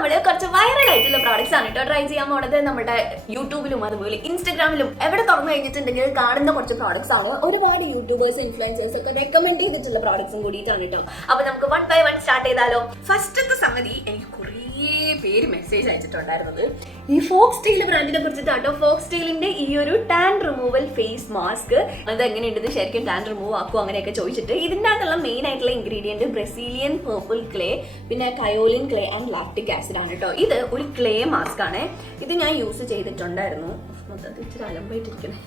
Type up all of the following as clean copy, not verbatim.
നമ്മൾ കുറച്ച് വൈറൽ ആയിട്ടുള്ള പ്രോഡക്ട്സ് ആണ് കേട്ടോ ട്രൈ ചെയ്യാൻ പോണത്. നമ്മുടെ യൂട്യൂബിലും അതുപോലെ ഇൻസ്റ്റാഗ്രാമിലും എവിടെ തുറന്നു കഴിഞ്ഞിട്ടുണ്ടെങ്കിൽ കാണുന്ന കുറച്ച് പ്രോഡക്ട്സ് ആണ്. ഒരുപാട് യൂട്യൂബേഴ്സ് ഇൻഫ്ലുവൻസേഴ്സ് ഒക്കെ റെക്കമെൻഡ് ചെയ്തിട്ടുള്ള പ്രോഡക്ട്സും കൂടിയിട്ടാണ് കേട്ടോ. അപ്പൊ നമുക്ക് 1 by 1 സ്റ്റാർട്ട് ചെയ്താലോ. ഫസ്റ്റത്തെ സംഗതി, എനിക്ക് കുറേ പേര് മെസ്സേജ് അയച്ചിട്ടുണ്ടായിരുന്നത് ഈ ഫോക്സ് ടെയിൽ ബ്രാൻഡിനെ കുറിച്ചിട്ടാട്ടോ. ഫോക്സ് ടെയിലിന്റെ ഈ ഒരു ടാൻ റിമൂവൽ ഫേസ് മാസ്ക് അത് എങ്ങനെയുണ്ട്, ശരിക്കും ടാൻ റിമൂവ് ആക്കും അങ്ങനെയൊക്കെ ചോദിച്ചിട്ട്. ഇതിൻ്റെ അകത്തുള്ള മെയിൻ ആയിട്ടുള്ള ഇൻഗ്രീഡിയൻറ്റ് ബ്രസീലിയൻ പേർപ്പിൾ ക്ലേ, പിന്നെ kaolin clay and lactic acid ആണ് കേട്ടോ. ഇത് ഒരു ക്ലേ മാസ്ക് ആണ്. ഇത് ഞാൻ യൂസ് ചെയ്തിട്ടുണ്ടായിരുന്നു. മൊത്തത്തിൽ ഇച്ചിരി അലമ്പായിട്ടിരിക്കുന്നത്.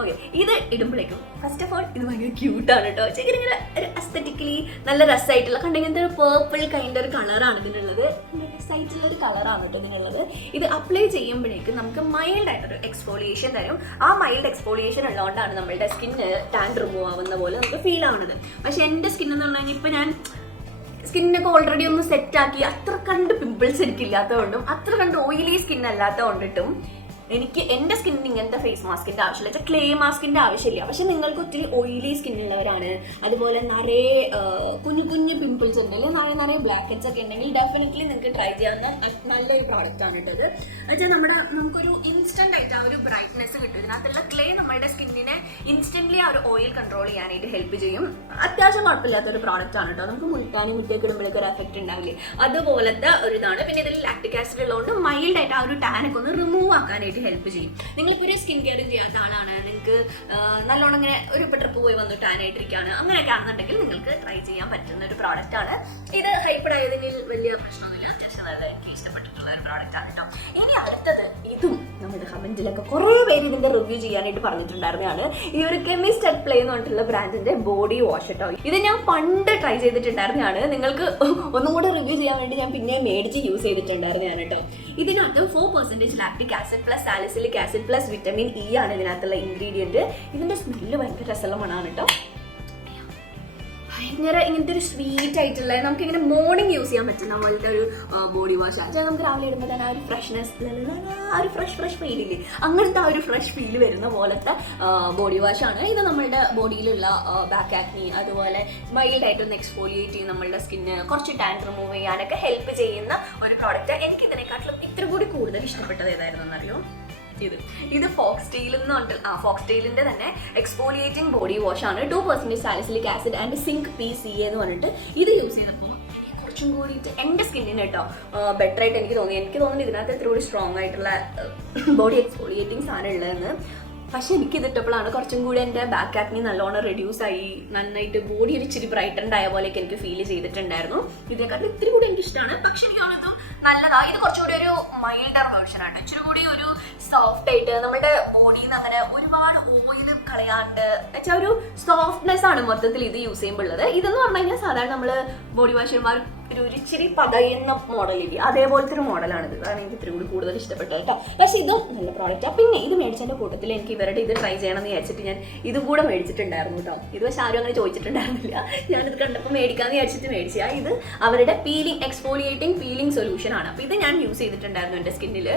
ഓക്കെ, ഇത് ഇടുമ്പോഴേക്കും ഫസ്റ്റ് ഓഫ് ഓൾ ഇത് ഭയങ്കര ക്യൂട്ടാണ് കേട്ടോ. ശരിക്കും ഇങ്ങനെ ഒരു അസ്തറ്റിക്കലി നല്ല രസമായിട്ടുള്ള കണ്ടെങ്കിൽ ഒരു പേർപ്പിൾ കൈൻഡ് ഒരു കളറാണ് ഇതിനുള്ളത്. രസമായിട്ടുള്ള ഒരു കളറാണ് കേട്ടോ ഇതിനുള്ളത്. ഇത് അപ്ലൈ ചെയ്യുമ്പോഴേക്കും നമുക്ക് മൈൽഡ് ആയിട്ടൊരു എക്സ്ഫോളിയേഷൻ തരും. ആ മൈൽഡ് എക്സ്ഫോളിയേഷൻ ഉള്ളതുകൊണ്ടാണ് നമ്മളുടെ സ്കിന്ന് ടാൻ റിമൂവ് ആവുന്ന പോലെ നമുക്ക് ഫീൽ ആവുന്നത്. പക്ഷെ എൻ്റെ സ്കിൻ എന്ന് പറഞ്ഞു കഴിഞ്ഞാൽ ഇപ്പം ഞാൻ സ്കിന്നൊക്കെ ഓൾറെഡി ഒന്ന് സെറ്റാക്കി അത്ര കണ്ട് പിമ്പിൾസ് എനിക്കില്ലാത്തതുകൊണ്ടും അത്ര കണ്ട് ഓയിലി സ്കിൻ അല്ലാത്തതുകൊണ്ടിട്ടും എനിക്ക് എൻ്റെ സ്കിന്നിന് ഇങ്ങനത്തെ ഫേസ് മാസ്കിൻ്റെ ആവശ്യമില്ല, ക്ലേ മാസ്കിൻ്റെ ആവശ്യമില്ല. പക്ഷെ നിങ്ങൾക്ക് ഒത്തിരി ഓയിലി സ്കിന്നുള്ളവരാണ്, അതുപോലെ നിറയെ കുഞ്ഞു കുഞ്ഞു പിമ്പിൾസ് ഉണ്ടെങ്കിൽ നിറയെ ബ്ലാക്ക് ഹെഡ്സ് ഒക്കെ ഉണ്ടെങ്കിൽ ഡെഫിനറ്റ്ലി നിങ്ങൾക്ക് ട്രൈ ചെയ്യാവുന്ന നല്ലൊരു പ്രോഡക്റ്റ് ആണ് ഇട്ടത്. എന്നുവെച്ചാൽ നമുക്കൊരു ഇൻസ്റ്റന്റ് ആയിട്ട് ആ ഒരു ബ്രൈറ്റ്നെസ് കിട്ടും. ഇതിനകത്തുള്ള ക്ലേ നമ്മുടെ സ്കിന്നിനെ ഇൻസ്റ്റന്റ്ലി ആ ഒരു ഓയിൽ കൺട്രോൾ ചെയ്യാനായിട്ട് ഹെൽപ്പ് ചെയ്യും. അത്യാവശ്യം കുഴപ്പമില്ലാത്തൊരു പ്രോഡക്റ്റ് ആണ് കേട്ടോ. നമുക്ക് മുൾക്കാനും മുറ്റേക്ക് ഇടുമ്പോഴേക്ക് ഒരു എഫക്റ്റ് ഉണ്ടാവില്ലേ, അതുപോലത്തെ ഒരു ഇതാണ്. പിന്നെ ഇതിൽ ലാക്റ്റിക് ആസിഡ് ഉള്ളതുകൊണ്ട് മൈൽഡ് ആയിട്ട് ആ ഒരു ടാനൊക്കെ ഒന്ന് റിമൂവ് ആക്കാനായിട്ട് ഹെൽപ്പ് ചെയ്യും. നിങ്ങളിപ്പോൾ ഒരു സ്കിൻ കെയർ ചെയ്യാത്ത ആളാണ്, നിങ്ങൾക്ക് നല്ലോണം ഇങ്ങനെ ഒരു ട്രിപ്പ് പോയി വന്നു ടാൻ ആയിട്ടിരിക്കുകയാണ്, അങ്ങനെയൊക്കെ ആണെന്നുണ്ടെങ്കിൽ നിങ്ങൾക്ക് ട്രൈ ചെയ്യാൻ പറ്റുന്ന ഒരു പ്രോഡക്റ്റ് ആണ് ഇത്. ഹൈപ്പഡ് ആയതിൽ വലിയ പ്രശ്നമൊന്നുമില്ല, അത്യാവശ്യം നല്ല എനിക്ക് ഇഷ്ടപ്പെട്ടിട്ടുള്ള ഒരു പ്രോഡക്റ്റ് ആണ് കേട്ടോ. ഇനി അടുത്തത്, ഇതും നമ്മുടെ കമന്റിലൊക്കെ കുറേ പേര് ഇതിന്റെ റിവ്യൂ ചെയ്യാനായിട്ട് പറഞ്ഞിട്ടുണ്ടായിരുന്നതാണ്. ഈ ഒരു കെമിസ്റ്റ് അറ്റ് പ്ലേ എന്ന് പറഞ്ഞിട്ടുള്ള ബ്രാൻഡിന്റെ ബോഡി വാഷ് കേട്ടോ. ഇത് ഞാൻ പണ്ട് ട്രൈ ചെയ്തിട്ടുണ്ടായിരുന്നതാണ്. നിങ്ങൾക്ക് ഒന്നും കൂടെ റിവ്യൂ ചെയ്യാൻ വേണ്ടി ഞാൻ പിന്നെ മേടിച്ച് യൂസ് ചെയ്തിട്ടുണ്ടായിരുന്നതാണ് കേട്ടോ. ഇതിനകത്ത് 4% lactic acid plus salicylic acid plus vitamin E ആണ് ഇതിനകത്തുള്ള ഇൻഗ്രീഡിയൻറ്റ്. ഇതിന്റെ സ്മെല്ല് ഭയങ്കര രസമുള്ള മണമാണ് കേട്ടോ. ഭയങ്കര ഇങ്ങനത്തെ ഒരു സ്വീറ്റ് ആയിട്ടുള്ള, നമുക്കിങ്ങനെ മോർണിംഗ് യൂസ് ചെയ്യാൻ പറ്റുന്ന പോലത്തെ ഒരു ബോഡി വാഷ് ആണ്. നമുക്ക് രാവിലെ ഇടുമ്പോൾ തന്നെ ആ ഒരു ഫ്രഷ്നെസ്, ആ ഒരു ഫ്രഷ് ഫീലില്ലേ, അങ്ങനത്തെ ആ ഒരു ഫ്രഷ് ഫീൽ വരുന്ന പോലത്തെ ബോഡി വാഷാണ് ഇത്. നമ്മളുടെ ബോഡിയിലുള്ള ബാക്ക് ആക്നി, അതുപോലെ മൈൽഡ് ആയിട്ടൊന്ന് എക്സ്ഫോലിയേറ്റ് ചെയ്യും നമ്മളുടെ സ്കിന്ന്, കുറച്ച് ടാൻ റിമൂവ് ചെയ്യാനൊക്കെ ഹെൽപ്പ് ചെയ്യുന്ന ഒരു പ്രോഡക്റ്റ്. എനിക്ക് ഇതിനെക്കാട്ടിലും ഇത്ര കൂടി കൂടുതൽ ഇഷ്ടപ്പെട്ടത് ഏതായിരുന്നു എന്നറിയോ? ഇത് ഫോക്സ് ടെയിൽ എന്ന് പറഞ്ഞിട്ട് ഫോക്സ് ടെയിലിന്റെ തന്നെ എക്സ്ഫോലിയേറ്റിംഗ് ബോഡി വാഷ് ആണ്. 2% salicylic acid and zinc PCA എന്ന് പറഞ്ഞിട്ട് ഇത് യൂസ് ചെയ്തപ്പോൾ കുറച്ചും കൂടിയിട്ട് എൻ്റെ സ്കിന്നിന് കേട്ടോ ബെറ്റർ ആയിട്ട് എനിക്ക് തോന്നുന്നു ഇതിനകത്ത് ഇത്ര കൂടി സ്ട്രോങ് ആയിട്ടുള്ള ബോഡി എക്സ്ഫോലിയേറ്റിംഗ് സാധനം ഉള്ളതെന്ന്. പക്ഷെ എനിക്കിതിട്ടപ്പോഴാണ് കുറച്ചും കൂടി എൻ്റെ ബാക്ക് ആക്നി നല്ലോണം റെഡ്യൂസ് ആയി, നന്നായിട്ട് ബോഡി ഒരു ഇച്ചിരി ബ്രൈറ്റൻഡ് ആയ പോലെയൊക്കെ എനിക്ക് ഫീൽ ചെയ്തിട്ടുണ്ടായിരുന്നു. ഇതിനെക്കാട്ടും ഇത്തിരി കൂടി എനിക്കിഷ്ടമാണ്. പക്ഷെ എനിക്ക് തോന്നുന്നു നല്ലതാണ്. ഇത് കുറച്ചുകൂടി ഒരു മൈൽഡർ വേർഷൻ ആണ്, ഇച്ചിരി കൂടി ഒരു സോഫ്റ്റ് ആയിട്ട് നമ്മുടെ ബോഡിയിൽ നിന്ന് അങ്ങനെ ഒരുപാട് ഓയിൽ കളയാണ്ട് വെച്ചാൽ ഒരു സോഫ്റ്റ്നെസ് ആണ് മൊത്തത്തിൽ ഇത് യൂസ് ചെയ്യുമ്പോൾ ഉള്ളത്. ഇതെന്ന് പറഞ്ഞു കഴിഞ്ഞാൽ സാധാരണ നമ്മൾ ബോഡി വാഷർമാർ ഒരു ഇച്ചിരി പതയുന്ന മോഡലില്ലേ, അതേപോലത്തെ ഒരു മോഡലാണിത്. കാരണം എനിക്ക് ഇത്തിരി കൂടി കൂടുതൽ ഇഷ്ടപ്പെട്ടത് കേട്ടോ. പക്ഷെ ഇതും നല്ല പ്രോഡക്റ്റാണ്. പിന്നെ ഇത് മേടിച്ചതിൻ്റെ കൂട്ടത്തിൽ എനിക്ക് ഇവരുടെ ഇത് ട്രൈ ചെയ്യണമെന്ന് വിചാരിച്ചിട്ട് ഞാൻ ഇതും കൂടെ മേടിച്ചിട്ടുണ്ടായിരുന്നു കേട്ടോ. ഇത് പക്ഷെ ആരും അങ്ങനെ ചോദിച്ചിട്ടുണ്ടായിരുന്നില്ല, ഞാനിത് കണ്ടപ്പോൾ മേടിക്കാമെന്ന് വിചാരിച്ചിട്ട് മേടിച്ചാൽ. ഇത് അവരുടെ എക്സ്ഫോലിയേറ്റിംഗ് പീലിംഗ് സൊല്യൂഷൻ ആണ്. അപ്പോൾ ഇത് ഞാൻ യൂസ് ചെയ്തിട്ടുണ്ടായിരുന്നു എൻ്റെ സ്കിന്നിൽ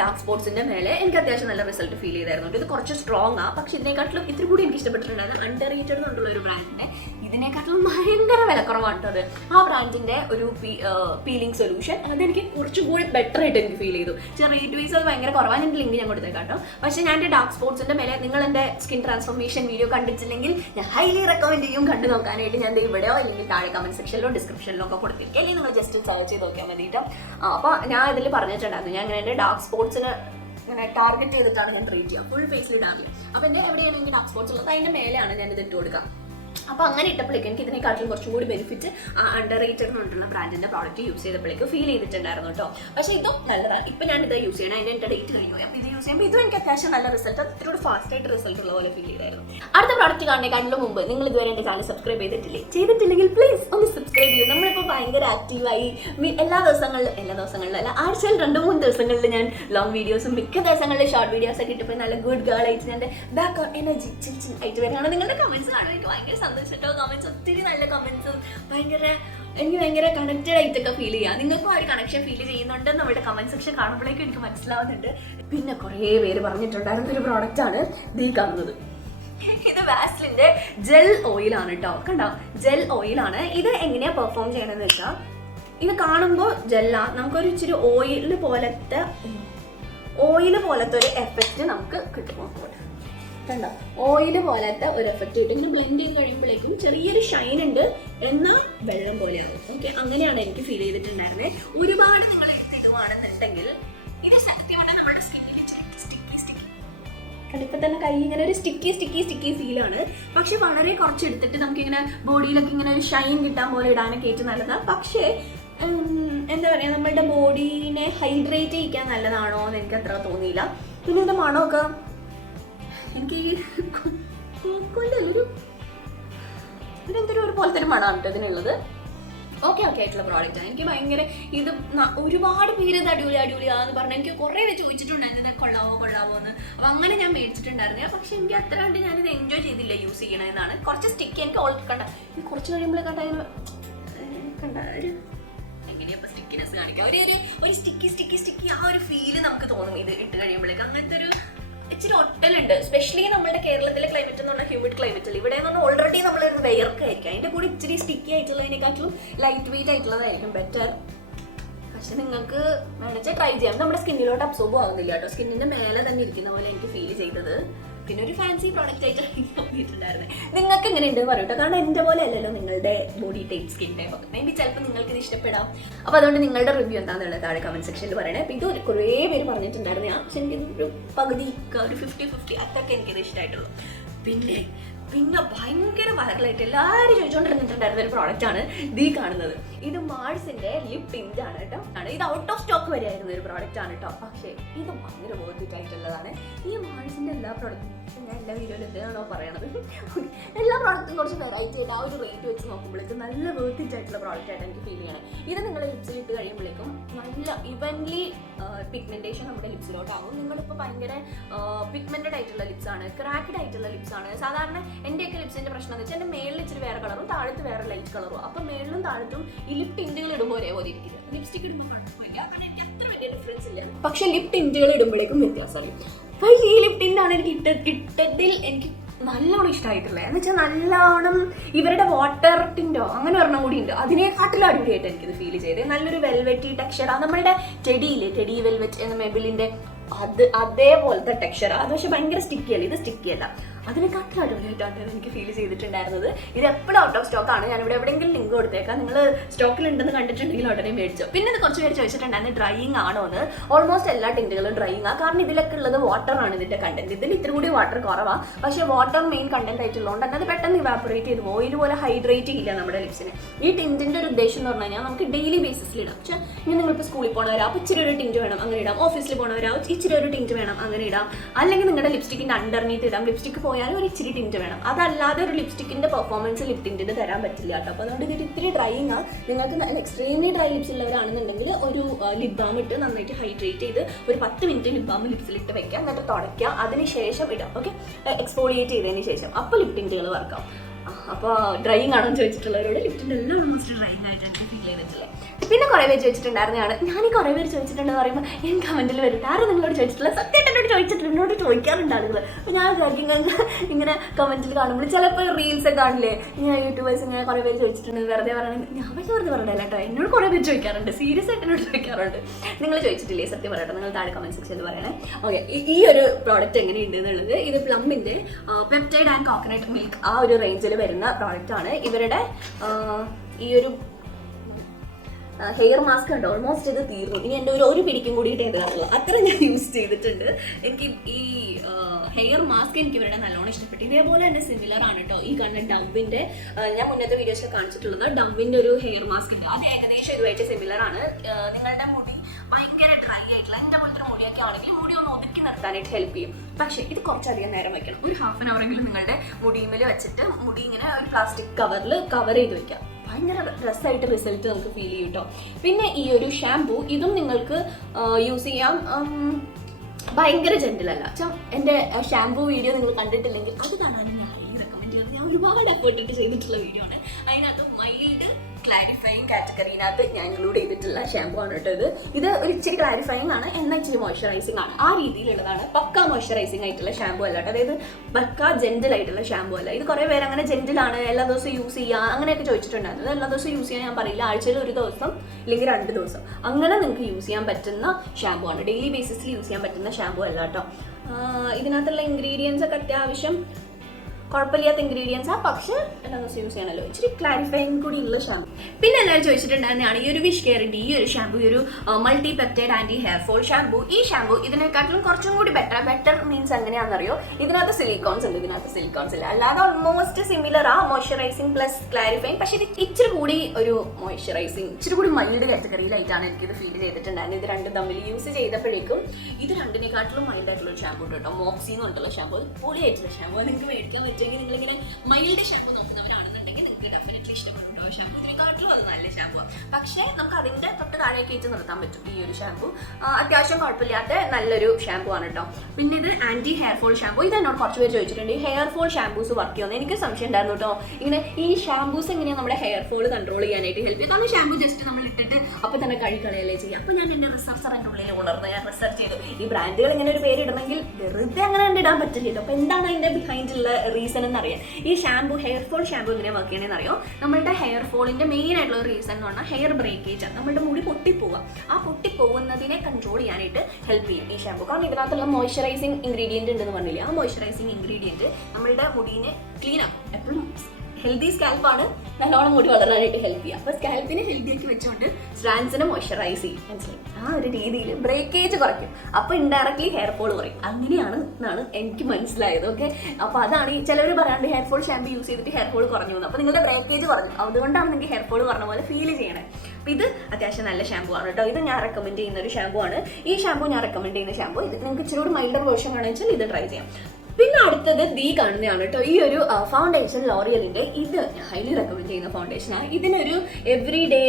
ഡാർക്ക് സ്പോട്ട്സിൻ്റെ മേലെ. എനിക്ക് അത്യാവശ്യം നല്ല റിസൾട്ട് ഫീൽ ചെയ്തായിരുന്നു. ഇത് കുറച്ച് സ്ട്രോങ് ആണ്, പക്ഷെ ഇതിനെക്കാട്ടിലും ഇത്തിരി കൂടി എനിക്ക് ഇഷ്ടപ്പെട്ടിട്ടുണ്ടായിരുന്നു. അണ്ടർ റേറ്റഡ് എന്നുള്ള ഒരു ബ്രാൻഡിൻ്റെ ഇതിനെക്കാട്ടിലും ഭയങ്കര വിലക്കുറവാണ് കേട്ടോ അത്. ആ ബ്രാൻഡിൻ്റെ ഒരു പീലിംഗ് സൊല്യൂഷൻ അതെനിക്ക് കുറച്ചും കൂടി ബെറ്റർ ആയിട്ട് എനിക്ക് ഫീൽ ചെയ്തു. റേറ്റ് വൈസ് അത് ഭയങ്കര കുറവാണ്. എൻ്റെ ലിങ്ക് ഞാൻ കൊടുത്തേക്കാം കേട്ടോ. പക്ഷേ ഞാൻ എൻ്റെ ഡാർക്ക് സ്പോട്ട്സിൻ്റെ മേലെ നിങ്ങൾ എൻ്റെ സ്കിൻ ട്രാൻസ്ഫോർമേഷൻ വീഡിയോ കണ്ടിട്ടില്ലെങ്കിൽ ഞാൻ ഹൈലി റെക്കമെൻഡ് ചെയ്യും കണ്ടു നോക്കാനായിട്ട്. ഞാൻ ഇവിടെയോ അല്ലെങ്കിൽ താഴെ കമന്റ് സെക്ഷനിലോ ഡിസ്ക്രിപ്ഷനിലോ ഒക്കെ കൊടുത്തിരിക്കും, അല്ലെങ്കിൽ നിങ്ങൾ ജസ്റ്റ് സെർച്ച് ചെയ്ത് നോക്കിയാൽ മതി കേട്ടോ. അപ്പോൾ ഞാൻ ഇതിൽ പറഞ്ഞിട്ടുണ്ടായിരുന്നു ഞാൻ എൻ്റെ ഡാർക്ക് സ്പോട്ട്സിന് ഇങ്ങനെ ടാർഗറ്റ് ചെയ്തിട്ടാണ് ഞാൻ ട്രീറ്റ് ചെയ്യുക, ഫുൾ ഫേസിൽ ഇടാറില്ല. അപ്പോൾ എൻ്റെ എവിടെയാണ് എനിക്ക് ഡാർക്ക് സ്പോട്ട്സ് ഉള്ളത് അതിൻ്റെ മേലെയാണ് ഞാൻ ഇത് ഇട്ട് കൊടുക്കുക. അപ്പോൾ അങ്ങനെ ഇട്ടപ്പോഴേക്കും എനിക്ക് ഇതിനെക്കാട്ടിലും കുറച്ചും കൂടി ബെനിഫിറ്റ് അണ്ടർ റേറ്റഡ് എന്നുള്ള ബ്രാൻഡിൻ്റെ പ്രോഡക്റ്റ് യൂസ് ചെയ്തപ്പോഴേക്കും ഫീൽ ചെയ്തിട്ടുണ്ടായിരുന്നു കേട്ടോ. പക്ഷേ ഇതും നല്ലതാണ്. ഇപ്പം ഞാൻ ഇത് യൂസ് ചെയ്യണം, അതിൻ്റെ ഡേറ്റ് കഴിഞ്ഞു. അപ്പോൾ ഇത് യൂസ് ചെയ്യുമ്പോൾ ഇതും എനിക്ക് അത്യാവശ്യം നല്ല റിസൾട്ട്, ഇത്തിരി ഫാസ്റ്റ് ആയിട്ട് റിസൾട്ട് ഉള്ള പോലെ ഫീൽ ചെയ്തായിരുന്നു. അടുത്ത പ്രോഡക്റ്റ് കാണുന്നതിന് മുമ്പ് നിങ്ങൾ ഇതുവരെ എൻ്റെ ചാനൽ സബ്സ്ക്രൈബ് ചെയ്തിട്ടില്ലെങ്കിൽ പ്ലീസ് ഒന്ന് സബ്സ്ക്രൈബ് ചെയ്യൂ. നമ്മളിപ്പോൾ ഭയങ്കര ആക്റ്റീവായി എല്ലാ ദിവസങ്ങളിലും അല്ല, ആഴ്ചയിൽ 2-3 ദിവസങ്ങളിൽ ഞാൻ ലോങ് വീഡിയോസും മിക്ക ദിവസങ്ങളിൽ ഷോർട്ട് വീഡിയോസ് ഒക്കെ ഇട്ടപ്പോൾ നല്ല ഗുഡ് ഗേൾ ആയിട്ട് ഞാൻ ബാക്ക് എനർജി ചിൽ ആയിട്ട് വരികയാണ്. നിങ്ങളുടെ കമൻസ് കാണാൻ എനിക്ക് ഭയങ്കര സന്തോഷിട്ടോ. കമൻസ് ഒത്തിരി നല്ല കമൻസും എനിക്ക് ഭയങ്കര കണക്റ്റഡ് ആയിട്ടൊക്കെ ഫീൽ ചെയ്യുക. നിങ്ങൾക്കും ആ ഒരു കണക്ഷൻ ഫീൽ ചെയ്യുന്നുണ്ട് നമ്മുടെ കമന്റ് സെക്ഷൻ കാണുമ്പോഴേക്കും എനിക്ക് മനസ്സിലാവുന്നുണ്ട്. പിന്നെ കുറേ പേര് പറഞ്ഞിട്ടുണ്ടായിരുന്ന ഒരു പ്രോഡക്റ്റാണ് ഈ കാണുന്നത്. ഇത് വാസ്ലിന്റെ ജെൽ ഓയിലാണ് കേട്ടോ. കണ്ടോ, ജെൽ ഓയിലാണ്. ഇത് എങ്ങനെയാ പെർഫോം ചെയ്യണമെന്ന് വെച്ചാൽ ഇത് കാണുമ്പോൾ ജെല്ല, നമുക്കൊരു ഇച്ചിരി ഓയിൽ പോലത്തെ ഒരു എഫക്റ്റ് നമുക്ക് കിട്ടും. കണ്ടോ, ഓയിൽ പോലത്തെ ഒരു എഫക്റ്റ് കിട്ടും. ഇങ്ങനെ ബ്ലെൻഡ് ചെയ്ത് കഴിയുമ്പോഴേക്കും ചെറിയൊരു ഷൈൻ ഉണ്ട്, എന്നാൽ വെള്ളം പോലെയാകും. ഓക്കെ, അങ്ങനെയാണ് എനിക്ക് ഫീൽ ചെയ്തിട്ടുണ്ടായിരുന്നത്. ഒരുപാട് നിങ്ങൾ ഇടുവാണെന്നുണ്ടെങ്കിൽ ഇത് സത്യമാണ് നമ്മുടെ സ്കിന്നിൽ ഇപ്പൊ തന്നെ കൈ ഇങ്ങനെ ഒരു സ്റ്റിക്കി ഫീലാണ്. പക്ഷെ വളരെ കുറച്ചെടുത്തിട്ട് നമുക്കിങ്ങനെ ബോഡിയിലൊക്കെ ഇങ്ങനെ ഒരു ഷൈൻ കിട്ടാൻ പോലെ ഇടാനൊക്കെ ഏറ്റവും നല്ലതാണ്. പക്ഷേ എന്താ പറയുക, നമ്മളുടെ ബോഡീനെ ഹൈഡ്രേറ്റ് ചെയ്യിക്കാൻ നല്ലതാണോ എന്ന് എനിക്ക് അത്ര തോന്നിയില്ല. പിന്നെ ഇതിന്റെ മണമൊക്കെ എനിക്ക് ഇതെന്തൊരു പോലത്തെ ഒരു മണമാണ് കേട്ടോ ഇതിനുള്ളത്. ഓക്കെ ആയിട്ടുള്ള പ്രോഡക്റ്റാണ്. എനിക്ക് ഭയങ്കര ഇത് ഒരുപാട് പേര് ഇത് അടിപൊളിയാന്ന് പറഞ്ഞാൽ എനിക്ക് കുറേ പേര് ചോദിച്ചിട്ടുണ്ടായിരുന്നു ഇത് കൊള്ളാവോ എന്ന്. അപ്പം അങ്ങനെ ഞാൻ മേടിച്ചിട്ടുണ്ടായിരുന്നില്ല. പക്ഷെ എനിക്ക് അത്ര കണ്ട് ഞാനിത് എൻജോയ് ചെയ്തില്ല യൂസ് ചെയ്യണമെന്നാണ്. കുറച്ച് സ്റ്റിക്ക് എനിക്ക് ഓൾറെഡി കണ്ട, ഇത് കുറച്ച് കഴിയുമ്പോൾ കണ്ട ഒരു എങ്ങനെയപ്പോൾ സ്റ്റിക്കിനെസ് കാണിക്കാം, ഒരു സ്റ്റിക്കി ആ ഒരു ഫീല് നമുക്ക് തോന്നും ഇത് ഇട്ട് കഴിയുമ്പോഴേക്ക്. അങ്ങനത്തെ ഒരു ഇച്ചിരി ഒട്ടലുണ്ട്. സ്പെഷ്യലി നമ്മുടെ കേരളത്തിലെ ക്ലൈമറ്റ് എന്ന് പറഞ്ഞാൽ ഹ്യൂമിഡ് ക്ലൈമറ്റിൽ ഇവിടെ എന്ന് പറഞ്ഞാൽ ഓൾറെഡി നമ്മളിരുന്ന് വെയർക്കായിരിക്കും. അതിൻ്റെ കൂടെ ഇച്ചിരി സ്റ്റിക്കി ആയിട്ടുള്ളതിനെക്കാട്ടും ലൈറ്റ് വെയിറ്റ് ആയിട്ടുള്ളതായിരിക്കും ബെറ്റർ. പക്ഷെ നിങ്ങൾക്ക് വേണമെച്ചാൽ ട്രൈ ചെയ്യാം. നമ്മുടെ സ്കിന്നിലോട്ട് അബ്സോർബ് ആവുന്നില്ല കേട്ടോ, സ്കിന്നിന്റെ മേലെ തന്നെ ഇരിക്കുന്ന പോലെ എനിക്ക് ഫീൽ ചെയ്തത്. പിന്നെ ഒരു ഫാൻസി പ്രോഡക്റ്റ് ആയിട്ട് തോന്നിയിട്ടുണ്ടായിരുന്നത്. നിങ്ങൾക്ക് എങ്ങനെ ഉണ്ട് പറയൂട്ടോ, കാരണം എൻ്റെ പോലെ അല്ലല്ലോ നിങ്ങളുടെ ബോഡി ടൈപ്പ്, സ്കിൻ ടൈപ്പ് ഒക്കെ. മേ ബി ചിലപ്പോൾ നിങ്ങൾക്ക് ഇത് ഇഷ്ടപ്പെടാം. അപ്പോൾ അതുകൊണ്ട് നിങ്ങളുടെ റിവ്യൂ എന്താണെന്നുള്ളത് താഴെ കമന്റ് സെക്ഷനിൽ പറയണേ. അപ്പോൾ ഇത് കുറേ പേര് പറഞ്ഞിട്ടുണ്ടായിരുന്നു. പക്ഷെ എനിക്കിതൊരു പകുതി ഒരു 50-50 അതൊക്കെ എനിക്കിത് ഇഷ്ടമായിട്ടുള്ളൂ. പിന്നെ ഭയങ്കര വൈറലായിട്ട് എല്ലാവരും ചോദിച്ചുകൊണ്ടിരുന്നിട്ടുണ്ടായിരുന്ന ഒരു പ്രോഡക്റ്റ് ആണ് ഈ കാണുന്നത്. ഇത് മാൾസിന്റെ ലിപ് ടിന്റ് ആണ് കേട്ടോ. ഇത് ഔട്ട് ഓഫ് സ്റ്റോക്ക് വരെ ആയിരുന്ന ഒരു പ്രോഡക്റ്റ് ആണ് കേട്ടോ. പക്ഷേ ഇത് ഭയങ്കര വേർത്ത് ആയിട്ടുള്ളതാണ്. ഈ മാൾസിന്റെ എല്ലാ പ്രോഡക്റ്റും ഞാൻ എല്ലാ വീഡിയോയിലും എന്താണോ പറയണത്, എല്ലാ പ്രോഡക്റ്റും കുറച്ച് വെറൈറ്റി ആയിട്ട് ആ ഒരു റേറ്റ് വെച്ച് നോക്കുമ്പോഴേക്കും നല്ല വേർത്ത് ആയിട്ടുള്ള പ്രോഡക്റ്റ് ആയിട്ട് എനിക്ക് ഫീൽ ചെയ്യണം. ഇത് നിങ്ങളുടെ ലിപ്സിൽ ഇട്ട് കഴിയുമ്പോഴേക്കും നല്ല ഇവൻലി പിഗ്മെന്റേഷൻ നമ്മുടെ ലിപ്സിലോട്ടാകും. നിങ്ങളിപ്പോൾ ഭയങ്കര പിഗ്മെന്റഡ് ആയിട്ടുള്ള ലിപ്സ് ആണ്, ക്രാക്ഡ് ആയിട്ടുള്ള ലിപ്സ് ആണ്. സാധാരണ എന്റെയൊക്കെ ലിപ്സിന്റെ പ്രശ്നം എന്ന് വെച്ചാൽ എന്റെ മേളിൽ ഇച്ചിരി വേറെ കളറും താഴത്ത് വേറെ ലൈറ്റ് കളറും. അപ്പൊ മേളിലും താഴത്തും ഈ ലിപ് ടിന്റുകൾ ഇടുമ്പോൾ ഒരേപോലെ ഇരിക്കില്ല. ലിപ്സ്റ്റിക് ഇടുമ്പോൾ കുഴപ്പമില്ല, കാരണം എനിക്ക് അത്ര വലിയ ഡിഫറൻസ് ഇല്ല. പക്ഷെ ലിപ് ടിന്റുകൾ ഇടുമ്പോഴേക്കും വ്യത്യാസമാണ്. അപ്പൊ ഈ ലിപ് ടിന്റാണ് എനിക്ക് ഇട്ടതിൽ എനിക്ക് നല്ലോണം ഇഷ്ടമായിട്ടുള്ളത്. എന്ന് വെച്ചാൽ നല്ലോണം ഇവരുടെ വാട്ടർ ടിൻറ്റോ അങ്ങനെ ഒരെണ്ണം കൂടി ഉണ്ട്, അതിനെക്കാട്ടിലും അടിപൊളിയായിട്ട് എനിക്കിത് ഫീൽ ചെയ്തത്. നല്ലൊരു വെൽവെറ്റി ടെക്സ്ചറാണ്. നമ്മളുടെ ടെഡി വെൽവെറ്റ് എന്ന മെബിലിന്റെ അതേപോലത്തെ ടെക്സ്ചർ. അത് പക്ഷെ ഭയങ്കര സ്റ്റിക്കിയല്ല, ഇത് സ്റ്റിക്കിയല്ല. അതിനെക്കാട്ടിലും അടിപൊളിയായിട്ടാണ് എനിക്ക് ഫീൽ ചെയ്തിട്ടുണ്ടായിരുന്നത്. ഇത് എപ്പോഴും ഔട്ട് ഓഫ് സ്റ്റോക്ക് ആണ്. ഞാനിവിടെ എവിടെയെങ്കിലും ലിങ്ക് കൊടുത്തേക്കാം, നിങ്ങൾ സ്റ്റോക്കിലുണ്ടെന്ന് കണ്ടിട്ടുണ്ടെങ്കിൽ ഉടനെ മേടിച്ചോ. പിന്നെ ഇത് കുറച്ച് പേര് ചോദിച്ചിട്ടുണ്ടായിരുന്നു ഡ്രൈയിങ് ആണോ എന്ന്. ഓൾമോസ്റ്റ് എല്ലാ ടിൻറ്റുകളും ഡ്രൈയിങ് ആണ്, കാരണം ഇതിലൊക്കെ ഉള്ളത് വാട്ടർ ആണ് ഇതിന്റെ കണ്ടന്റ്. ഇതിൽ ഇത്തിരി കൂടി വാട്ടർ കുറവാണ്, പക്ഷേ വാട്ടർ മെയിൻ കണ്ടന്റ് ആയിട്ടുള്ളതുകൊണ്ട് തന്നെ അത് പെട്ടെന്ന് ഇവാപ്പറേറ്റ് ചെയ്ത് പോകും. ഇതുപോലെ ഹൈഡ്രേറ്റ് ചെയ്യില്ല നമ്മുടെ ലിപ്സിന്. ഈ ടിൻറ്റിന്റെ ഒരു ഉദ്ദേശം എന്ന് പറഞ്ഞു കഴിഞ്ഞാൽ നമുക്ക് ഡെയിലി ബേസിസിൽ ഇടാം. പക്ഷേ ഇനി നിങ്ങളിപ്പോൾ സ്കൂളിൽ പോകണവരാ അപ്പോൾ ഇച്ചിരി ഒരു ടിൻറ്റ് വേണം, അങ്ങനെ ഇടാം. ഓഫീസിൽ പോകണവരാ ഇച്ചിരി ഒരു ടിൻറ്റ് വേണം, അങ്ങനെ ഇടാം. അല്ലെങ്കിൽ നിങ്ങളുടെ ലിപ്സ്റ്റിക്കിന്റെ അണ്ടർനീത്ത് ഇടാം. ലിപ്സ്റ്റിക്ക് പോയാലും ഒരു ഇച്ചിരി ടിൻറ്റ് വേണം. അതല്ലാതെ ഒരു ലിപ്സ്റ്റിക്കിന്റെ പെർഫോമൻസ് ലിപ് ടിന്റിന് തരാൻ പറ്റില്ല കേട്ടോ. അപ്പോൾ അതുകൊണ്ട് ഇത് ഇത്തിരി ഡ്രൈയിങ് ആണ്. നിങ്ങൾക്ക് എക്സ്ട്രീംലി ഡ്രൈ ലിപ്സ് ഉള്ളവരാണെന്നുണ്ടെങ്കിൽ ഒരു ലിപ് ബാം ഇട്ട് നന്നായിട്ട് ഹൈഡ്രേറ്റ് ചെയ്ത് ഒരു 10 മിനിറ്റ് ലിപ് ബാം ലിപ്സിലിട്ട് വെക്കുക, എന്നിട്ട് തുടയ്ക്കുക, അതിനുശേഷം ഇടാം. ഓക്കെ, എക്സ്ഫോളിയേറ്റ് ചെയ്തതിന് ശേഷം അപ്പോൾ ലിപ് ടിന്റുകൾ വർക്കാവും. അപ്പോൾ ഡ്രൈയിങ് ആണോ എന്ന് ചോദിച്ചിട്ടുള്ളവരോട് ലിപ് ടിന്റ് എല്ലാം ഓൾമോസ്റ്റ് ഡ്രൈയിങ് ആയിട്ട് എനിക്ക് ഫീൽ ചെയ്തിട്ടില്ലേ. പിന്നെ കുറേ പേര് ചോദിച്ചിട്ടുണ്ടായിരുന്നതാണ്. ഞാൻ ഈ കുറേ പേര് ചോദിച്ചിട്ടുണ്ടെന്ന് പറയുമ്പോൾ എനിക്ക് കമന്റിൽ വരും, ആരും നിങ്ങളോട് ചോദിച്ചിട്ടില്ല, സത്യമായിട്ട് എന്നോട് ചോദിച്ചിട്ടുണ്ട്, എന്നോട് ചോദിക്കാറുണ്ട് ആളുകൾ. അപ്പോൾ ഞാൻ ഇങ്ങനെ കമന്റിൽ കാണുമ്പോൾ ചിലപ്പോൾ റീൽസ് ഒക്കെ കാണില്ലേ, ഇങ്ങനെ യൂട്യൂബേഴ്സ് ഇങ്ങനെ കുറേ പേര് ചോദിച്ചിട്ടുണ്ട്, വെറുതെ പറയണമെങ്കിൽ ഞാൻ പക്ഷേ വെറുതെ പറയണല്ലോ കേട്ടോ. എന്നോട് കുറേ പേര് ചോദിക്കാറുണ്ട്, സീരിയസ് ആയിട്ട് എന്നോട് ചോദിക്കാറുണ്ട്. നിങ്ങൾ ചോദിച്ചിട്ടില്ലേ? സത്യം പറയട്ടെ, നിങ്ങൾ താഴെ കമന്റ് സെക്ഷനിൽ പറയണേ. ഓക്കെ, ഈ ഒരു പ്രോഡക്റ്റ് എങ്ങനെയുണ്ട് എന്നുള്ളത്, ഇത് പ്ലമ്മിന്റെ പെപ്റ്റൈഡ് ആൻഡ് കോക്കനട്ട് മിൽക്ക് ആ ഒരു റേഞ്ചിൽ വരുന്ന പ്രോഡക്റ്റ് ആണ്. ഇവരുടെ ഈ ഒരു ഹെയർ മാസ്ക് ഉണ്ട്, ഓൾമോസ്റ്റ് ഇത് തീർന്നു. ഇനി എൻ്റെ ഒരു പിടിക്കും കൂടിയിട്ട് എഴുതാറുള്ളൂ, അത്ര ഞാൻ യൂസ് ചെയ്തിട്ടുണ്ട്. എനിക്ക് ഈ ഹെയർ മാസ്ക് എനിക്ക് ഇവരുടെ നല്ലോണം ഇഷ്ടപ്പെട്ടു. ഇതേപോലെ തന്നെ സിമിലർ ആണ് കേട്ടോ ഈ കാണുന്ന ഡവിന്റെ, ഞാൻ മുന്നത്തെ വീഡിയോസിൽ കാണിച്ചിട്ടുള്ളത് ഡവിന്റെ ഒരു ഹെയർ മാസ്ക് ഉണ്ട്. അത് ഏകദേശം ഇതുമായിട്ട് സിമിലർ ആണ്. നിങ്ങളുടെ മുടി ഭയങ്കര ഡ്രൈ ആയിട്ടുള്ള എൻ്റെ പോലത്തെ മുടിയൊക്കെ ആണെങ്കിൽ മുടി ഒന്ന് ഒതുക്കി നിർത്താനായിട്ട് ഹെൽപ്പ് ചെയ്യും. പക്ഷേ ഇത് കുറച്ചധികം നേരം വയ്ക്കണം. ഒരു ഹാഫ് ആൻ അവറെങ്കിലും നിങ്ങളുടെ മുടിമേൽ വെച്ചിട്ട് മുടി ഇങ്ങനെ ഒരു പ്ലാസ്റ്റിക് കവറിൽ കവർ ചെയ്ത് വെക്കാം. ഭയങ്കര രസമായിട്ട് റിസൾട്ട് നമുക്ക് ഫീൽ ചെയ്യും കേട്ടോ. പിന്നെ ഈ ഒരു ഷാംപൂ, ഇതും നിങ്ങൾക്ക് യൂസ് ചെയ്യാം. ഭയങ്കര ജെന്റിലല്ല. എൻ്റെ ഷാംപൂ വീഡിയോ നിങ്ങൾ കണ്ടിട്ടില്ലെങ്കിൽ അത് കാണാനും ഞാൻ ഹൈലി റെക്കമെൻഡ് ചെയ്യുന്നത്. ഞാൻ ഒരുപാട് എഫേർട്ട് ഇട്ട് ചെയ്തിട്ടുള്ള വീഡിയോ ആണ്. അതിനകത്ത് മൈൽഡ് ക്ലാരിഫയിങ് കാറ്റഗറിനകത്ത് ഞാൻ ഇൻക്ലൂഡ് ചെയ്തിട്ടുള്ള ഷാമ്പു ആണ് കേട്ടോ. ഇത് ഒരു ഇച്ചിരി ക്ലാരിഫയിങ് ആണ്, എന്നാൽ ഇച്ചിരി മോയ്സ്ചറൈസിങ് ആണ്. ആ രീതിയിലുള്ളതാണ്. പക്ക മോയ്സ്ചറൈസിങ് ആയിട്ടുള്ള ഷാമ്പു അല്ല കേട്ടോ. അതായത് പക്ക ജെന്റിൽ ആയിട്ടുള്ള ഷാമ്പു അല്ല. ഇത് കുറേ പേര് അങ്ങനെ ജെന്റിലാണ്, എല്ലാ ദിവസവും യൂസ് ചെയ്യുക അങ്ങനെയൊക്കെ ചോദിച്ചിട്ടുണ്ടായിരുന്നു. അത് എല്ലാ ദിവസവും യൂസ് ചെയ്യാൻ ഞാൻ പറയില്ല. ആഴ്ചയിൽ ഒരു ദിവസം അല്ലെങ്കിൽ 2 ദിവസം അങ്ങനെ നിങ്ങൾക്ക് യൂസ് ചെയ്യാൻ പറ്റുന്ന ഷാമ്പു ആണ്. ഡെയിലി ബേസിസിൽ യൂസ് ചെയ്യാൻ പറ്റുന്ന ഷാമ്പു അല്ല കേട്ടോ. ഇതിനകത്തുള്ള ഇൻഗ്രീഡിയൻസ് ഒക്കെ അത്യാവശ്യം കുഴപ്പമില്ലാത്ത ഇൻഗ്രീഡിയൻസ് ആ, പക്ഷേ എല്ലാ ദിവസം യൂസ് ചെയ്യണമല്ലോ. ഇച്ചിരി ക്ലാരിഫൈങ് കൂടി ഉള്ള ഷാമ്പു. പിന്നെ എല്ലാവരും ചോദിച്ചിട്ടുണ്ടായിരുന്നതാണ് ഈ ഒരു വിഷ് കെയറിന്റെ ഈ ഒരു ഷാമ്പു, ഈ ഒരു multi peptide anti hair fall shampoo. ഈ ഷാമ്പു ഇതിനെക്കാട്ടിലും കുറച്ചും കൂടി ബെറ്റർ മീൻസ് എങ്ങനെയാണെന്നറിയോ? ഇതിനകത്ത് സിലിക്കോൺസ് ഉണ്ട്, ഇതിനകത്ത് സിലിക്കോൺസ് ഇല്ല. അല്ലാതെ ഓൾമോസ്റ്റ് സിമിലർ ആ മോയ്സ്ചറൈസിങ് പ്ലസ് ക്ലാരിഫൈങ്. പക്ഷേ ഇത് ഇച്ചിരി കൂടി ഒരു മോയ്സ്ചറൈസിങ്, ഇച്ചിരി കൂടി മൈൽഡ് കാറ്റഗറിയിലായിട്ടാണ് എനിക്കിത് ഫീൽ ചെയ്തിട്ടുണ്ടായിരുന്നത്. ഇത് രണ്ടും തമ്മിൽ യൂസ് ചെയ്തപ്പോഴേക്കും ഇത് രണ്ടിനെക്കാട്ടിലും മൈൽഡ് ആയിട്ടുള്ള ഷാമ്പു കേട്ടോ. മോക്സി എന്ന് പറഞ്ഞിട്ടുള്ള ഷാമ്പു, പൊളിയായിട്ടുള്ള ഷാമ്പു. നിങ്ങൾക്ക് മേടിക്കാൻ പറ്റും. നിങ്ങളിങ്ങനെ മൈൽഡ് ഷാമ്പു നോക്കുന്നവരാണെന്നുണ്ടെങ്കിൽ നിങ്ങൾക്ക് ഡെഫിനറ്റ്ലി ഇഷ്ടപ്പെടും ഷാമ്പു. ഇതിനെക്കാട്ടിലും അത് നല്ല ഷാമ്പുവാണ്. പക്ഷേ നമുക്ക് അതിന്റെ തൊട്ട് താഴേക്ക് ഇട്ട് നിർത്താൻ പറ്റും ഈ ഒരു ഷാമ്പു. അത്യാവശ്യം കുഴപ്പമില്ലാത്ത നല്ലൊരു ഷാമ്പു ആണ് കേട്ടോ. പിന്നെ ഇത് ആന്റി ഹെയർ ഫോൾ ഷാമ്പു. ഇത് എന്നോട് കുറച്ച് പേര് ചോദിച്ചിട്ടുണ്ട് ഈ ഹെയർ ഫോൾ ഷാമ്പൂസ് വർക്ക് ചെയ്യുമെന്ന്. എനിക്ക് സംശയം ഉണ്ടായിരുന്നു കേട്ടോ. ഇങ്ങനെ ഈ ഷാമ്പൂസ് എങ്ങനെയാണ് നമ്മുടെ ഹെയർ ഫോൾ കൺട്രോൾ ചെയ്യാനായിട്ട് ഹെൽപ്പ് ചെയ്യും? കാരണം ഷാമ്പു ജസ്റ്റ് നമ്മൾ ഇട്ടിട്ട് അപ്പോൾ തന്നെ കഴുകളയല്ലേ ചെയ്യുക. അപ്പോൾ ഞാൻ എൻ്റെ റിസർച്ചർ എൻ്റെ ഉള്ളിൽ ഉണർന്ന് ഞാൻ റിസർച്ച് ചെയ്തു. ഈ ബ്രാൻഡുകൾ ഇങ്ങനെ ഒരു പേര് ഇടണമെങ്കിൽ വെറുതെ അങ്ങനെ ഇടാൻ പറ്റില്ലല്ലോ. അപ്പോൾ എന്താണ് അതിൻ്റെ ബിഹൈൻഡുള്ള റീസൺ എന്നറിയാം. ഈ ഷാമ്പു ഹെയർ ഫോൾ ഷാമ്പു എങ്ങനെ വർക്ക് ചെയ്യണമെന്ന് അറിയോ? നമ്മളുടെ ഹെയർ ഫോളിൻ്റെ മെയിൻ ആയിട്ടുള്ള റീസൺ എന്ന് പറഞ്ഞാൽ ഹെയർ ബ്രേക്കേജ് ആണ്. നമ്മുടെ മുടി പൊട്ടിപ്പോവുക. ആ പൊട്ടിപ്പോകുന്നതിനെ കൺട്രോൾ ചെയ്യാനായിട്ട് ഹെൽപ്പ് ചെയ്യും ഈ ഷാമ്പു. കാരണം ഇതിനകത്തുള്ള മോയ്സ്ചറൈസിങ് ഇൻഗ്രീഡിയൻറ്റ് ഉണ്ടെന്ന് പറഞ്ഞില്ല. ആ മോയ്സ്ചറൈസിങ് ഇൻഗ്രീഡിയൻറ്റ് നമ്മളുടെ മുടീനെ ക്ലീൻ ആക്കും. എപ്പോഴും ഹെൽത്തി സ്കാൽപ്പാണ് നല്ലോണം മുടി വളരാനായിട്ട് ഹെൽപ്പ് ചെയ്യുക. അപ്പോൾ സ്കാൽപ്പിനെ ഹെൽത്തി ആക്കി വെച്ചുകൊണ്ട് സ്ട്രാൻഡ്സിനെ മോയ്സ്ചറൈസ് ചെയ്യും. മനസ്സിലായി? ആ ഒരു രീതിയിൽ ബ്രേക്കേജ് കുറയ്ക്കും. അപ്പോൾ ഇൻഡയറക്ട്ലി ഹെയർ ഫോൾ കുറയും. അങ്ങനെയാണ് എന്നാണ് എനിക്ക് മനസ്സിലായത്. ഓക്കെ, അപ്പോൾ അതാണ് ഈ ചിലവർ പറയാണ്ട് ഹെയർ ഫോൾ ഷാമ്പു യൂസ് ചെയ്തിട്ട് ഹെയർ ഫോൾ കുറഞ്ഞു എന്ന്. അപ്പോൾ നിങ്ങളുടെ ബ്രേക്കേജ് കുറഞ്ഞു, അതുകൊണ്ടാണ് നിങ്ങൾക്ക് ഹെയർ ഫോൾ പറഞ്ഞ പോലെ ഫീൽ ചെയ്യണേ. അപ്പോൾ ഇത് അത്യാവശ്യം നല്ല ഷാമ്പു ആണ് കേട്ടോ. ഇത് ഞാൻ റെക്കമെൻഡ് ചെയ്യുന്ന ഒരു ഷാമ്പു ആണ്. ഈ ഷാമ്പു ഞാൻ റെക്കമെൻഡ് ചെയ്യുന്ന ഷാമ്പു. ഇത് നിങ്ങൾക്ക് ഇച്ചിരി കൂടി മൈൽഡർ വേർഷൻ വേണമെന്ന് വെച്ചാൽ ഇത് ട്രൈ ചെയ്യാം. പിന്നെ അടുത്തത് കാണുന്നതാണ് കേട്ടോ. ഈ ഒരു ഫൗണ്ടേഷൻ ലോറിയലിന്റെ. ഇത് ഞാൻ ഹൈലി റെക്കമെൻഡ് ചെയ്യുന്ന ഫൗണ്ടേഷനാണ്. ഇതിനൊരു എവറി ഡേ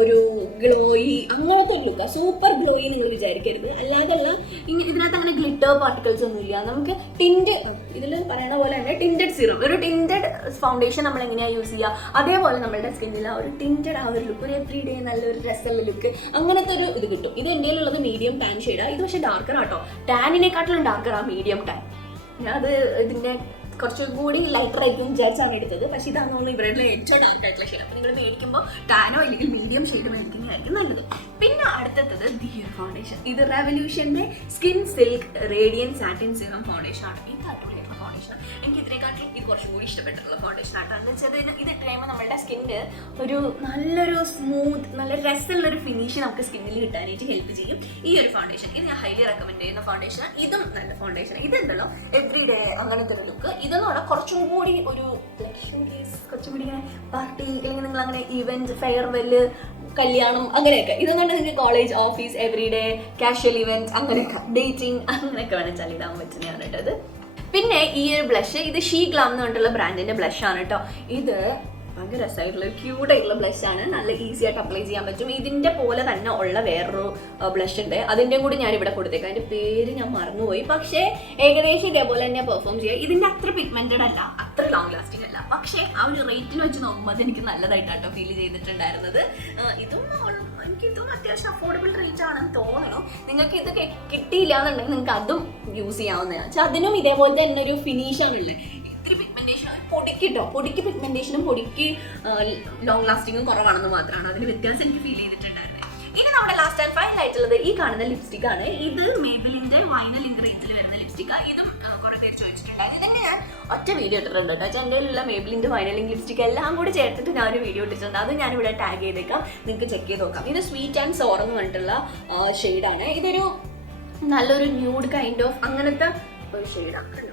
ഒരു ഗ്ലോയി അങ്ങനത്തെ ഒരു ലുക്കാണ്. സൂപ്പർ ഗ്ലോയി നിങ്ങൾ വിചാരിക്കരുത്. അല്ലാതെയുള്ള ഇതിനകത്ത് അങ്ങനെ ഗ്ലിറ്റർ പാർട്ടിക്കിൾസ് ഒന്നും ഇല്ല. നമുക്ക് ടിൻഡ്, ഇതിൽ പറയുന്ന പോലെ തന്നെ ടിൻറ്റഡ് സീറം, ഒരു ടിൻറ്റഡ് ഫൗണ്ടേഷൻ നമ്മൾ എങ്ങനെയാണ് യൂസ് ചെയ്യുക അതേപോലെ നമ്മളുടെ സ്കിന്നിൽ ആ ഒരു ടിൻറ്റഡ് ആ ഒരു ലുക്ക്, ഒരു എവറി ഡേ നല്ലൊരു രസമുള്ള ലുക്ക്, അങ്ങനത്തെ ഒരു ഇത് കിട്ടും. ഇത് എൻ്റെ ഉള്ളത് മീഡിയം ടാൻ ഷെയ്ഡാണ്. ഇത് പക്ഷേ ഡാർക്കർ ആട്ടോ. ടാനിനെക്കാട്ടിലും ഡാർക്കറാണ് മീഡിയം ടാൻ. അത് ഇതിൻ്റെ കുറച്ചുകൂടി ലൈറ്റർ ആയിരിക്കും വിചാരിച്ചാണ് എടുത്തത്. പക്ഷേ ഇതാണ് തോന്നുന്നു ഇവരുടെ ഏറ്റവും ഡാർക്ക് ആയിട്ടുള്ള ഷെയ്ഡ്. അപ്പോൾ നിങ്ങൾ മേടിക്കുമ്പോൾ ടാനോ അല്ലെങ്കിൽ മീഡിയം ഷെയ്ഡ് മേടിക്കുന്നതായിരിക്കും നല്ലത്. പിന്നെ അടുത്തത് ദിയർ ഫൗണ്ടേഷൻ. ഇത് റെവല്യൂഷൻ്റെ skin silk radiant satin serum foundation ആണ്. ഇത് അടിപൊളിയായിട്ടുള്ള ഫൗണ്ടേഷൻ. എനിക്ക് ഇതിനെക്കാട്ടിലും ഇത് കുറച്ചുകൂടി ഇഷ്ടപ്പെട്ടിട്ടുള്ള ഫൗണ്ടേഷൻ ആട്ടോ. എന്ന് വെച്ചാൽ ഇത് ഇട്ട് കഴിയുമ്പോൾ നമ്മളുടെ സ്കിന്നിന് ഒരു നല്ലൊരു സ്മൂത്ത് നല്ല രസമുള്ളൊരു ഫിനിഷ് നമുക്ക് സ്കിന്നിൽ കിട്ടാനായിട്ട് ഹെൽപ്പ് ചെയ്യും ഈ ഒരു ഫൗണ്ടേഷൻ. ഇത് ഞാൻ ഹൈലി റെക്കമെൻഡ് ചെയ്യുന്ന ഫൗണ്ടേഷൻ. ഇതും നല്ല ഫൗണ്ടേഷൻ. ഇതുണ്ടല്ലോ എവറി ഡേ അങ്ങനത്തെ ഒരു ലുക്ക്. ഇതെന്ന് പറഞ്ഞാൽ കുറച്ചും കൂടി ഒരു കുറച്ചും കൂടി ഇങ്ങനെ പാർട്ടി അല്ലെങ്കിൽ നിങ്ങൾ അങ്ങനെ ഈവൻറ്റ്, ഫെയർവെല്, കല്യാണം അങ്ങനെയൊക്കെ. ഇതെന്ന് പറഞ്ഞാൽ നിങ്ങൾക്ക് college, office, every day, casual events അങ്ങനെയൊക്കെ, ഡേറ്റിംഗ് അങ്ങനെയൊക്കെ വേണമെച്ചാൽ ഇടാൻ പറ്റുന്നതാണ് കേട്ടോ ഇത്. പിന്നെ ഈ ഒരു ബ്ലഷ്, ഇത് ഷീ ഗ്ലാം എന്ന് പറഞ്ഞിട്ടുള്ള ബ്രാൻഡിൻ്റെ ബ്ലഷാണ് കേട്ടോ. ഇത് ഭയങ്കര രസമായിട്ടുള്ള ക്യൂട്ടായിട്ടുള്ള ബ്ലഷാണ്. നല്ല ഈസി ആയിട്ട് അപ്ലൈ ചെയ്യാൻ പറ്റും. ഇതിൻ്റെ പോലെ തന്നെ ഉള്ള വേറൊരു ബ്ലഷ് ഉണ്ട്. അതിൻ്റെ കൂടി ഞാൻ ഇവിടെ കൊടുത്തേക്കാം. അതിൻ്റെ പേര് ഞാൻ മറന്നുപോയി. പക്ഷേ ഏകദേശം ഇതേപോലെ തന്നെ പെർഫോം ചെയ്യുക. ഇതിൻ്റെ അത്ര പിഗ്മെൻറ്റഡ് അല്ല, അത്ര ലോങ് ലാസ്റ്റിംഗ് അല്ല. പക്ഷേ ആ ഒരു റേറ്റിന് വെച്ച് നോക്കുമ്പോൾ അത് എനിക്ക് നല്ലതായിട്ടാട്ടോ ഫീൽ ചെയ്തിട്ടുണ്ടായിരുന്നത്. ഇതും അത്യാവശ്യം അഫോർഡബിൾ റേറ്റ് ആണെന്ന് തോന്നുന്നു. നിങ്ങൾക്ക് ഇത് കിട്ടിയില്ല എന്നുണ്ടെങ്കിൽ നിങ്ങൾക്ക് അതും യൂസ് ചെയ്യാവുന്നതാണ്. പക്ഷെ അതിനും ഇതേപോലെ തന്നെ ഒരു ഫിനിഷാണുള്ളത്. ഇത്തിരി പിഗ്മെന്റേഷൻ പൊടിക്കിട്ടോ, പൊടിക്ക് പിഗ്മെന്റേഷനും പൊടിക്ക് ലോങ് ലാസ്റ്റിങ്ങും കുറവാണെന്ന് മാത്രമാണ് അതിന് വ്യത്യാസം എനിക്ക് ഫീൽ ചെയ്തിട്ടുണ്ടായിരുന്നത്. ഇനി നമ്മുടെ ലാസ്റ്റ് ആൻഡ് ഫൈനൽ ആയിട്ടുള്ളത് ഈ കാണുന്ന ലിപ്സ്റ്റിക് ആണ്. ഇത് മേബിലിന്റെ വൈനൽ ഇൻഗ്രീഡിയൻസിൽ വരുന്ന ലിപ്സ്റ്റിക്കാണ്. ഇതും കുറെ പേര് ചോദിച്ചിട്ടുണ്ടായിരുന്നു. ഇതന്നെ ഞാൻ ഒറ്റ വീഡിയോ ഇട്ടിട്ടുണ്ട് കേട്ടോ. ചന്തയിലുള്ള മേബിലിന്റെ വൈനൽ ലിപ്സ്റ്റിക് എല്ലാം കൂടി ചേർത്തിട്ട് ഞാനൊരു വീഡിയോ ഇട്ടിട്ടുണ്ട്. അത് ഞാനിവിടെ ടാഗ് ചെയ്തേക്കാം, നിങ്ങൾക്ക് ചെക്ക് ചെയ്ത് നോക്കാം. ഇത് സ്വീറ്റ് ആൻഡ് സോർ എന്ന് പറഞ്ഞിട്ടുള്ള ഷെയ്ഡാണ്. ഇതൊരു നല്ലൊരു ന്യൂഡ് കൈൻഡ് ഓഫ് അങ്ങനത്തെ ഒരു ഷെയ്ഡാണ്.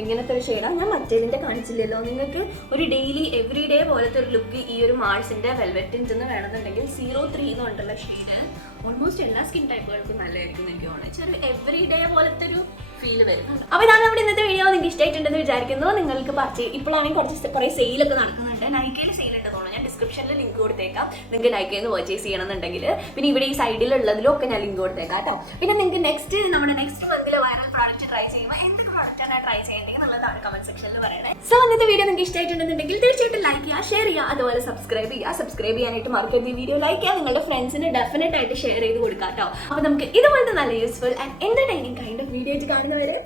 ഇങ്ങനത്തെ ഒരു ഷെയ്ഡാണ്. ഞാൻ മറ്റേതിൻ്റെ കാണിച്ചില്ലല്ലോ. നിങ്ങൾക്ക് ഒരു ഡെയിലി എവറി ഡേ പോലത്തെ ഒരു ലുക്ക് ഈ ഒരു മാൾസിൻ്റെ വെൽവെറ്റ് ടിൻറ്റ് എന്ന് വേണമെന്നുണ്ടെങ്കിൽ 03 എന്ന് പറഞ്ഞിട്ടുള്ള ഷെയ്ഡ് ഓൾമോസ്റ്റ് എല്ലാ സ്കിൻ ടൈപ്പുകൾക്കും നല്ലതായിരിക്കും എനിക്ക് തോന്നുന്നത്. ചെറിയ എവറി ഡേ പോലത്തെ ഒരു ഫീല് വരുന്നുണ്ട്. അപ്പോൾ ഇതാണ് നമ്മുടെ ഇന്നത്തെ വീഡിയോ. നിങ്ങൾക്ക് ഇഷ്ടമായിട്ടുണ്ടെന്ന് വിചാരിക്കുന്നു. നിങ്ങൾക്ക് ഇപ്പോഴാണെങ്കിൽ കുറേ സെയിലൊക്കെ നടക്കുന്നുണ്ട്. നൈക്കയിൽ സെയിൽ ഉണ്ട് തോന്നുന്നു. ഞാൻ ഡിസ്ക്രിപ്ഷനിൽ ലിങ്ക് കൊടുത്തേക്കാം. നിങ്ങൾക്ക് നൈക്കയിൽ നിന്ന് പർച്ചേസ് ചെയ്യണമെന്നുണ്ടെങ്കിൽ. പിന്നെ ഇവിടെ ഈ സൈഡിലുള്ളതിലും ഒക്കെ ഞാൻ ലിങ്ക് കൊടുത്തേക്കാം കേട്ടോ. പിന്നെ നിങ്ങൾക്ക് നമ്മുടെ നെക്സ്റ്റ് മന്തിലെ വൈറൽ പ്രോഡക്റ്റ് ട്രൈ ചെയ്യുമ്പോൾ എന്തൊക്കെ പ്രോഡക്റ്റാണ് ട്രൈ ചെയ്യേണ്ടത് എന്നുള്ളതാണ് കമന്റ് സെക്ഷനിൽ പറയണേ. സോ ഇന്നത്തെ വീഡിയോ നിങ്ങൾക്ക് ഇഷ്ടമായിട്ടുണ്ടെന്നുണ്ടെങ്കിൽ തീർച്ചയായിട്ടും ലൈക്ക് ചെയ്യുക, ഷെയർ ചെയ്യുക, അതുപോലെ സബ്സ്ക്രൈബ് ചെയ്യാനായിട്ട് മറക്കരുത്. ഈ വീഡിയോ ലൈക്ക് ചെയ്യുക, നിങ്ങളുടെ ഫ്രണ്ട്സിന് ഡെഫിനറ്റ് ആയിട്ട് ഷെയർ ചെയ്ത് കൊടുക്കാം കേട്ടോ. അപ്പോൾ നമുക്ക് ഇതുപോലത്തെ നല്ല useful and entertaining kind of video ആയിട്ട് കാണുന്നവരെ